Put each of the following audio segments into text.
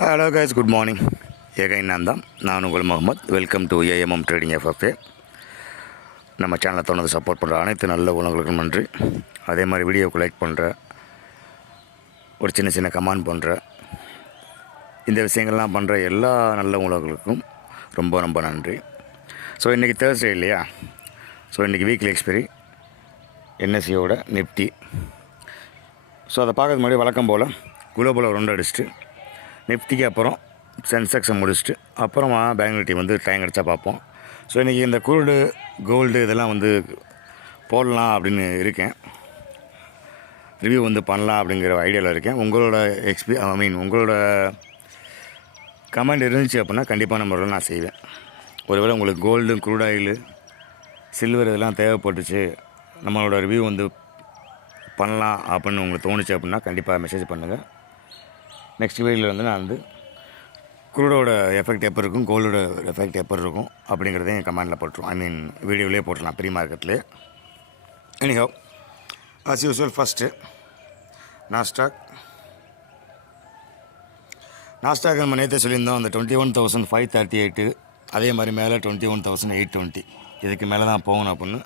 Hello guys good morning ஏகை நான் தான் நான் உங்கள் Mohammed welcome to AMM trading FFA நம்ம சேனலை தொடர்ந்து சப்போர்ட் பண்ணுற அனைத்து நல்ல உணவுகளுக்கும் நன்றி. அதே மாதிரி வீடியோவுக்கு லைக் பண்ணுற ஒரு சின்ன சின்ன கமெண்ட் பண்ணுற இந்த விஷயங்கள்லாம் பண்ணுற எல்லா நல்ல உணவுகளுக்கும் ரொம்ப ரொம்ப நன்றி. ஸோ இன்றைக்கி தேர்ஸ்டே இல்லையா? ஸோ இன்றைக்கி வீக்லி எக்ஸ்பெரி என்எஸ்சியோட நிஃப்டி ஸோ அதை பார்க்கறதுக்கு முன்னாடி வழக்கம் போல் குளோபலை ரெண்டு அடிச்சுட்டு நிஃப்டிக்கு அப்புறம் சென்செக்ஸை முடிச்சுட்டு அப்புறமா பேங்க் நிஃப்டி வந்து டைம் கிடச்சா பார்ப்போம். ஸோ இன்றைக்கி இந்த குருடு கோல்டு இதெல்லாம் வந்து போடலாம் அப்படின்னு இருக்கேன். ரிவ்யூ வந்து பண்ணலாம் அப்படிங்கிற ஐடியாவில் இருக்கேன். உங்களோட எக்ஸ்பீ ஐ மீன் உங்களோட கமெண்ட் இருந்துச்சு அப்படின்னா கண்டிப்பான முறையில் நான் செய்வேன். ஒருவேளை உங்களுக்கு கோல்டு க்ரூட் ஆயிலு சில்வர் இதெல்லாம் தேவைப்பட்டுச்சு நம்மளோட ரிவ்யூ வந்து பண்ணலாம் அப்படின்னு உங்களுக்கு தோணுச்சு அப்படின்னா கண்டிப்பாக மெசேஜ் பண்ணுங்கள் நெக்ஸ்ட் வீடியோவில் வந்து நான் வந்து குரூடோட எஃபெக்ட் எப்போ இருக்கும் கோல்டோட எஃபெக்ட் எப்போ இருக்கும் அப்படிங்கிறதையும் என் கமெண்டில் போட்டுரும் ஐ மீன் வீடியோவிலே போட்டுடலாம் pre மார்க்கெட்லேயே anyhow as usual first Nasdaq Nasdaq நம்ம நேற்று சொல்லியிருந்தோம் அந்த twenty one thousand five thirty eight அதே மாதிரி மேலே twenty one thousand eight twenty இதுக்கு மேலே தான் போகணும் அப்படின்னு.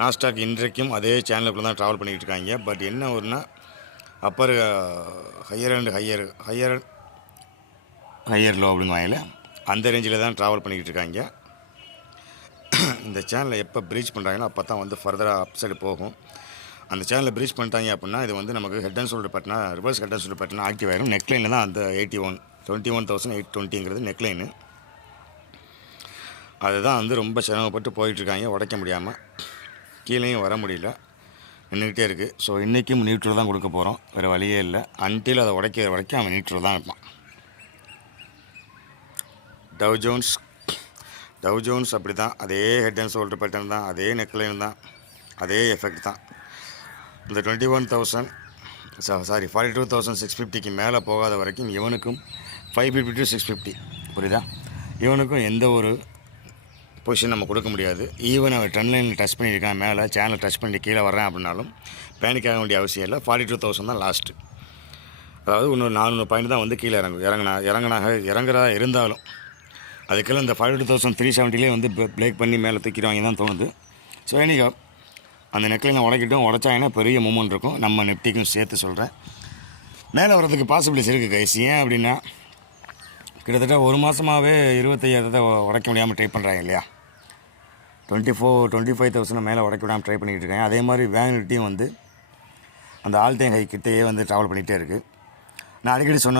நாஸ்டாக் இன்றைக்கும் அதே சேனலுக்குள்ளே தான் ட்ராவல் பண்ணிக்கிட்டு இருக்காங்க. பட் என்ன ஒருனா upper higher and higher higher higher low அப்படின்னு வாங்கல. அந்த ரேஞ்சில் தான் ட்ராவல் பண்ணிக்கிட்டு இருக்காங்க. இந்த சேனலை எப்போ ப்ரீச் பண்ணுறாங்களோ அப்போ தான் வந்து ஃபர்தராக அப்சைடு போகும். அந்த சேனலை ப்ரீச் பண்ணிட்டாங்க அப்படின்னா இது வந்து நமக்கு ஹெட் அண்ட் ஷோல்டர் பட்டினா ரிவர்ஸ் ஹெட் அண்ட் ஷோல்டர் பட்டினா ஆக்டிவ் ஆயிரும் நெக்லைனில் தான் அந்த eighty one twenty one thousand eight டுவெண்ட்டிங்கிறது neckline அதுதான் வந்து ரொம்ப சிரமப்பட்டு போயிட்டுருக்காங்க உடைக்க முடியாமல் கீழேயும் வர முடியல. நின்றுக்கிட்டே இருக்குது ஸோ இன்றைக்கும் நியூட்ரல் தான் கொடுக்க போகிறோம் வேறு வழியே இல்லை. அன்டில் அதை உடைக்கிற வரைக்கும் அவன் நியூட்ரல் தான் இருப்பான். டவ் ஜோன்ஸ் டவ் ஜோன்ஸ் அப்படி தான் அதே ஹெட் அண்ட் ஷோல்டர் பேட்டர்ன் தான். அதே நெக்லைன் தான். அதே எஃபெக்ட் தான். இந்த twenty one thousand sorry forty two thousand six ஃபிஃப்டிக்கு மேலே போகாத வரைக்கும் இவனுக்கும் five fifty to six fifty புரியுதா? இவனுக்கும் எந்த ஒரு பொசிஷன் நம்ம கொடுக்க முடியாது. ஈவன் அவன் ட்ரெண்ட் டச் பண்ணியிருக்கான் மேலே சேனல் டச் பண்ணி கீழே வரேன் அப்படின்னாலும் பேனிக் ஆக வேண்டிய அவசியம் இல்லை. ஃபார்ட்டி டூ தௌசண்ட் தான் லாஸ்ட்டு அதாவது இன்னொரு நானூறு பாயிண்ட் தான் வந்து கீழே இறங்கும் இறங்கினா இறங்கினாக இறங்குறதா இருந்தாலும் அதுக்கெல்லாம் இந்த ஃபைவ் டூ தௌசண்ட் த்ரீ செவன்ட்டிலே வந்து பிரேக் பண்ணி மேலே தூக்கிடுவாங்க தான் தோணுது. ஸோ எனிகா அந்த நெக்லைனை உடச்சா உடைச்சாங்கன்னா பெரிய மூமெண்ட் இருக்கும். நம்ம நெப்டிக்கும் சேர்த்து சொல்கிறேன் மேலே வர்றதுக்கு பாசிபிலிட்டிஸ் இருக்குது கைஸ் ஏன் அப்படின்னா கிட்டத்தட்ட ஒரு மாதமாகவே இருபத்தையாயிரத்தை உடைக்க முடியாமல் ட்ரை பண்ணுறாங்க இல்லையா? Twenty four twenty five thousand மேலே உடைக்க விடாமல் ட்ரை பண்ணிகிட்டு இருக்கேன் அதே மாதிரி வேனிட்டியும் வந்து அந்த ஆல் டைம் ஹை கிட்டேயே வந்து ட்ராவல் பண்ணிகிட்டே இருக்குது நான் அடிக்கடி சொன்ன